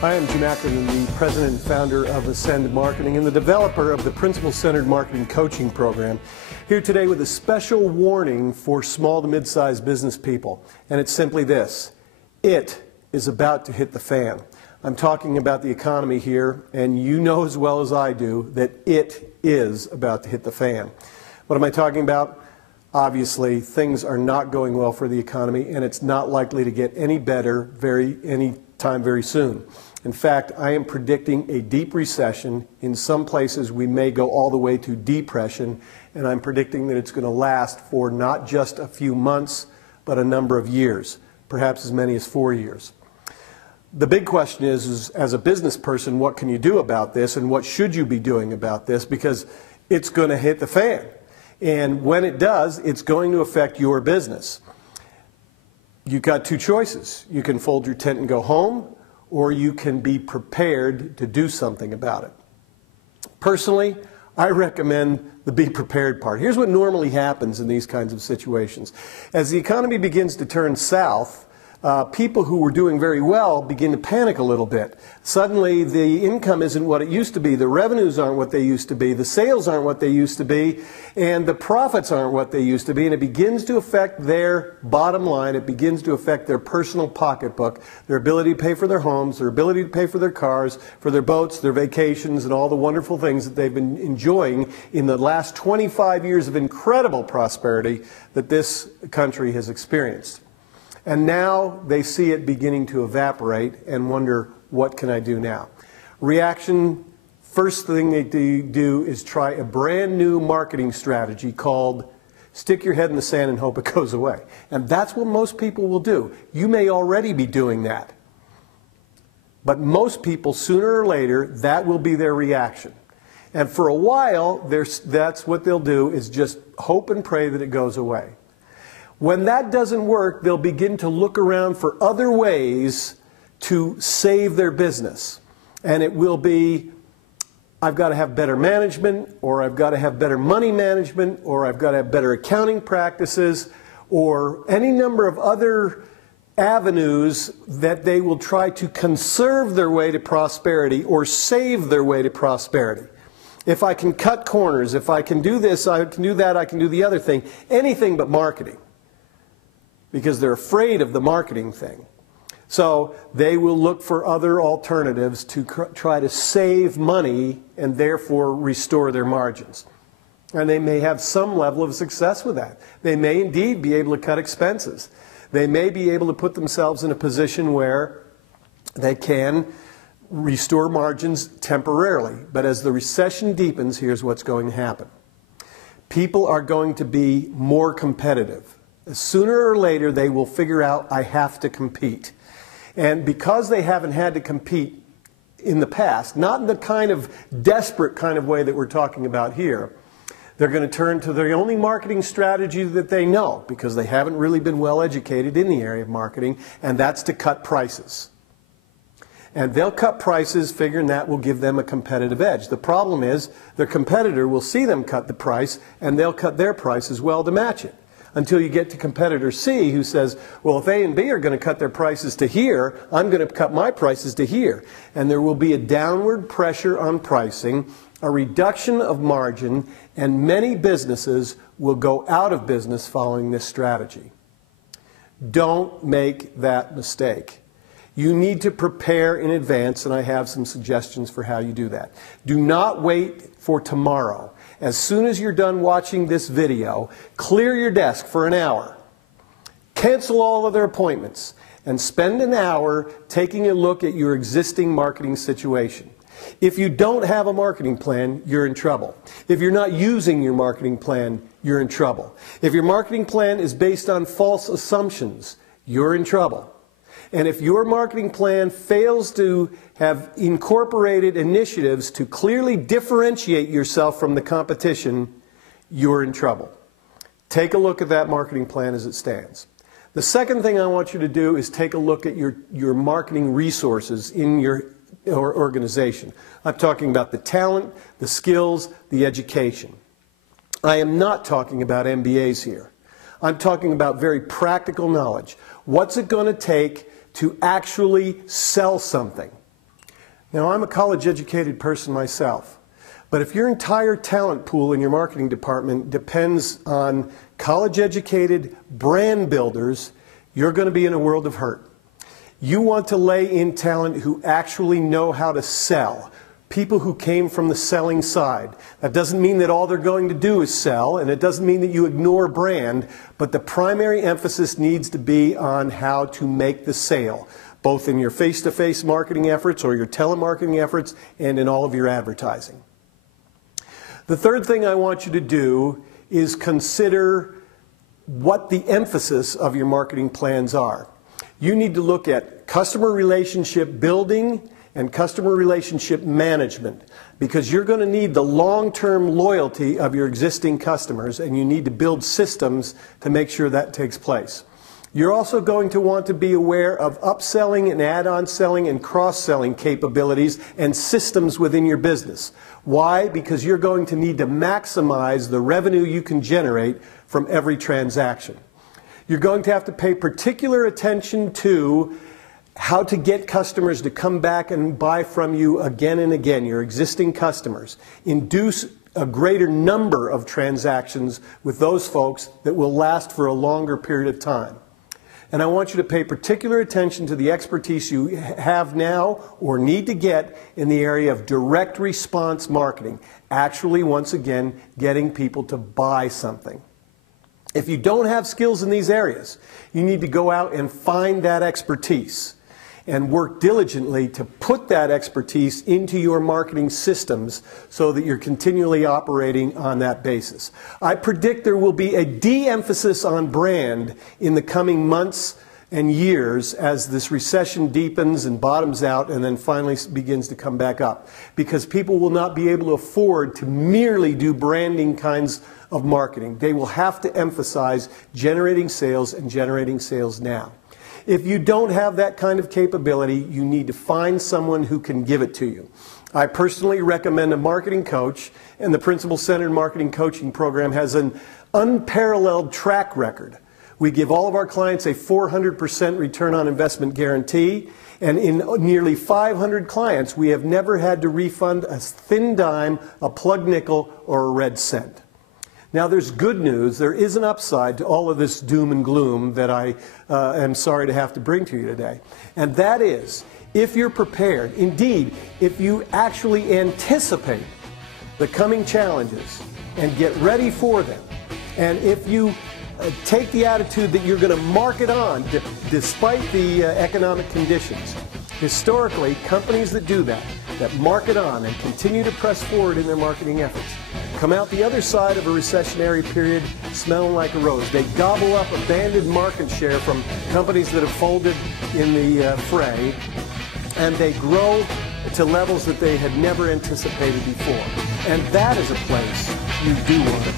Hi, I'm Jim Ackerman, the president and founder of Ascend Marketing and the developer of the Principle-Centered Marketing Coaching Program. Here today with a special warning for small to mid-sized business people. And it's simply this: it is about to hit the fan. I'm talking about the economy here, and you know as well as I do that it is about to hit the fan. What am I talking about? Obviously, things are not going well for the economy, and it's not likely to get any better anytime very soon. In fact, I am predicting a deep recession. In some places, we may go all the way to depression, and I'm predicting that it's going to last for not just a few months, but a number of years, perhaps as many as 4 years. The big question is, as a business person, what can you do about this, and what should you be doing about this? Because it's going to hit the fan. And when it does, it's going to affect your business. You've got two choices. You can fold your tent and go home, or you can be prepared to do something about it. Personally, I recommend the be prepared part. Here's what normally happens in these kinds of situations. As the economy begins to turn south, people who were doing very well begin to panic a little bit. Suddenly, the income isn't what it used to be. The revenues aren't what they used to be. The sales aren't what they used to be. And the profits aren't what they used to be. And it begins to affect their bottom line. It begins to affect their personal pocketbook, their ability to pay for their homes, their ability to pay for their cars, for their boats, their vacations, and all the wonderful things that they've been enjoying in the last 25 years of incredible prosperity that this country has experienced. And now they see it beginning to evaporate and wonder, what can I do now? Reaction, first thing they do is try a brand new marketing strategy called stick your head in the sand and hope it goes away. And that's what most people will do. You may already be doing that. But most people, sooner or later, that will be their reaction. And for a while, that's what they'll do, is just hope and pray that it goes away. When that doesn't work, they'll begin to look around for other ways to save their business. And it will be, I've got to have better management, or I've got to have better money management, or I've got to have better accounting practices, or any number of other avenues that they will try to conserve their way to prosperity or save their way to prosperity. If I can cut corners, if I can do this, I can do that, I can do the other thing, anything but marketing. Because they're afraid of the marketing thing. So they will look for other alternatives to try to save money and therefore restore their margins. And they may have some level of success with that. They may indeed be able to cut expenses. They may be able to put themselves in a position where they can restore margins temporarily. But as the recession deepens, here's what's going to happen. People are going to be more competitive. Sooner or later, they will figure out, I have to compete. And because they haven't had to compete in the past, not in the kind of desperate kind of way that we're talking about here, they're going to turn to the only marketing strategy that they know, because they haven't really been well educated in the area of marketing, and that's to cut prices. And they'll cut prices figuring that will give them a competitive edge. The problem is their competitor will see them cut the price, and they'll cut their price as well to match it. Until you get to competitor C, who says, well, if A and B are going to cut their prices to here, I'm going to cut my prices to here. And there will be a downward pressure on pricing, a reduction of margin, and many businesses will go out of business following this strategy. Don't make that mistake. You need to prepare in advance, and I have some suggestions for how you do that. Do not wait for tomorrow. As soon as you're done watching this video, clear your desk for an hour. Cancel all other appointments and spend an hour taking a look at your existing marketing situation. If you don't have a marketing plan, you're in trouble. If you're not using your marketing plan, you're in trouble. If your marketing plan is based on false assumptions, you're in trouble. And if your marketing plan fails to have incorporated initiatives to clearly differentiate yourself from the competition, you're in trouble. Take a look at that marketing plan as it stands. The second thing I want you to do is take a look at your marketing resources in your organization. I'm talking about the talent, the skills, the education. I am not talking about MBAs here. I'm talking about very practical knowledge. What's it going to take to actually sell something? Now, I'm a college-educated person myself, but if your entire talent pool in your marketing department depends on college-educated brand builders, you're going to be in a world of hurt. You want to lay in talent who actually know how to sell, people who came from the selling side. That doesn't mean that all they're going to do is sell, and it doesn't mean that you ignore brand, but the primary emphasis needs to be on how to make the sale, both in your face-to-face marketing efforts or your telemarketing efforts and in all of your advertising. The third thing I want you to do is consider what the emphasis of your marketing plans are. You need to look at customer relationship building and customer relationship management, because you're going to need the long-term loyalty of your existing customers, and you need to build systems to make sure that takes place. You're also going to want to be aware of upselling and add-on selling and cross-selling capabilities and systems within your business. Why? Because you're going to need to maximize the revenue you can generate from every transaction. You're going to have to pay particular attention to how to get customers to come back and buy from you again and again, your existing customers. Induce a greater number of transactions with those folks that will last for a longer period of time. And I want you to pay particular attention to the expertise you have now or need to get in the area of direct response marketing. Actually, once again, getting people to buy something. If you don't have skills in these areas, you need to go out and find that expertise and work diligently to put that expertise into your marketing systems so that you're continually operating on that basis. I predict there will be a de-emphasis on brand in the coming months and years as this recession deepens and bottoms out and then finally begins to come back up, because people will not be able to afford to merely do branding kinds of marketing. They will have to emphasize generating sales and generating sales now. If you don't have that kind of capability, you need to find someone who can give it to you. I personally recommend a marketing coach, and the Principle-Centered Marketing Coaching Program has an unparalleled track record. We give all of our clients a 400% return on investment guarantee, and in nearly 500 clients, we have never had to refund a thin dime, a plug nickel, or a red cent. Now, there's good news. There is an upside to all of this doom and gloom that I am sorry to have to bring to you today. And that is, if you're prepared, indeed, if you actually anticipate the coming challenges and get ready for them, and if you take the attitude that you're going to market on despite the economic conditions. Historically, companies that do that market on and continue to press forward in their marketing efforts, come out the other side of a recessionary period smelling like a rose. They gobble up abandoned market share from companies that have folded in the fray, and they grow to levels that they had never anticipated before. And that is a place you do want to